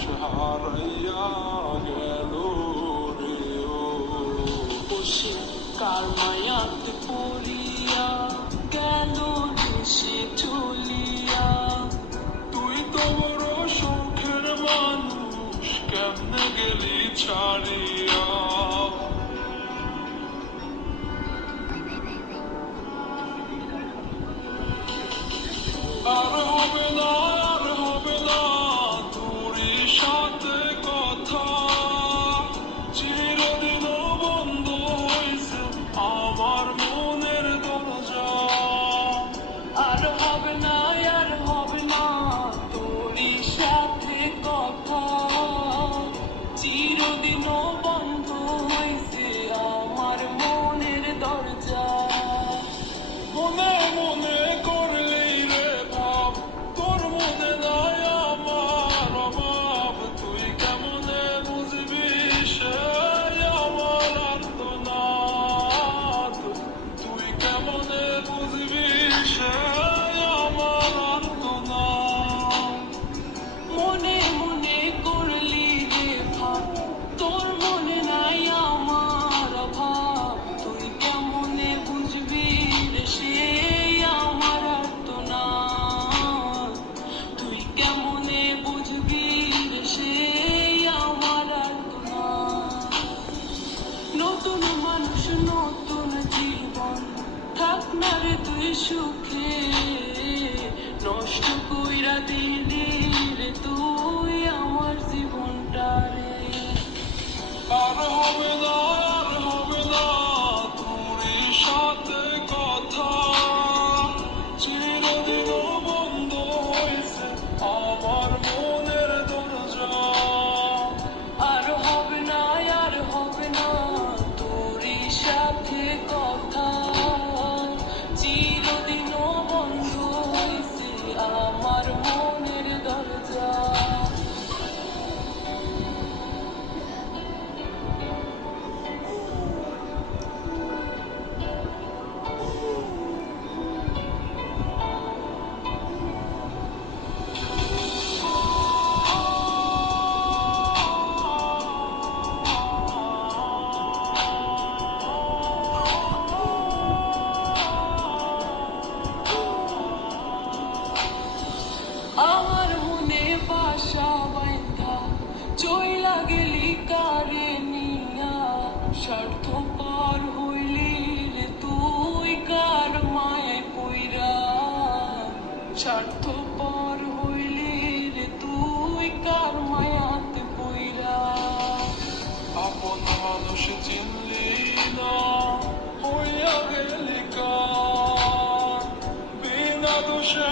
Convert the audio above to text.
মানুষ হারাইয়া গেল রে ও বসে কার মায়াতে পড়িয়া গেল দেশে চলিয়া। তুই তো বড় শখের মানুষ, কেমনে গেলি ছাড়িয়া। আর হবে না, আর হবে না তোরই সাথে কথা, চিরদিন বন্ধ হয়েছে আমার মনের দরজা। আর হবে না, আর হবে না তোরই সাথে কথা, চিরদিনও বন্ধ হয়েছে আমার মনের দরজা। মনে মনে করলি রে ভাব, তোর মনে নাই আমার অভাব। তুই কেমনে বুঝবি সে আমার আর্তনাদ, তুই কেমনে বুঝবি সে আমার আর্তনাদ। মনে মনে করলি রে ভাব, তোর মনে নাই আমার অভাব। তুই কেমনে বুঝবি রে সে আমার আর্তনাদ, তুই কেমনে বুঝবি রে সে আমার আর্তনাদ। নতুন মানুষ নতুন জীবন, থাক না রে তুই সুখে, নষ্ট কইরা দিলি রে তুই আমার জীবনটা রে। আর হবে না, আর হবে না তোরই সাথে কথা, চিরদিন বন্ধ হয়েছে আমার মনের দরজা। আর হবে না, আর হবে না তোরই সাথে কথা, চিরদিনও বন্ধ হয়েছে আমার মনের দরজা। আমার মনে বাসা বাইন্ধা চইলা গেলি কারে নিয়া, স্বার্থ পার হইলি রে তুই কার মায়ায় পইরা। স্বার্থ পার হইলি রে তুই কার মায়াতে পইরা। আপন মানুষ চিনলি না, হইয়া গেলি কার, বিনা দোষে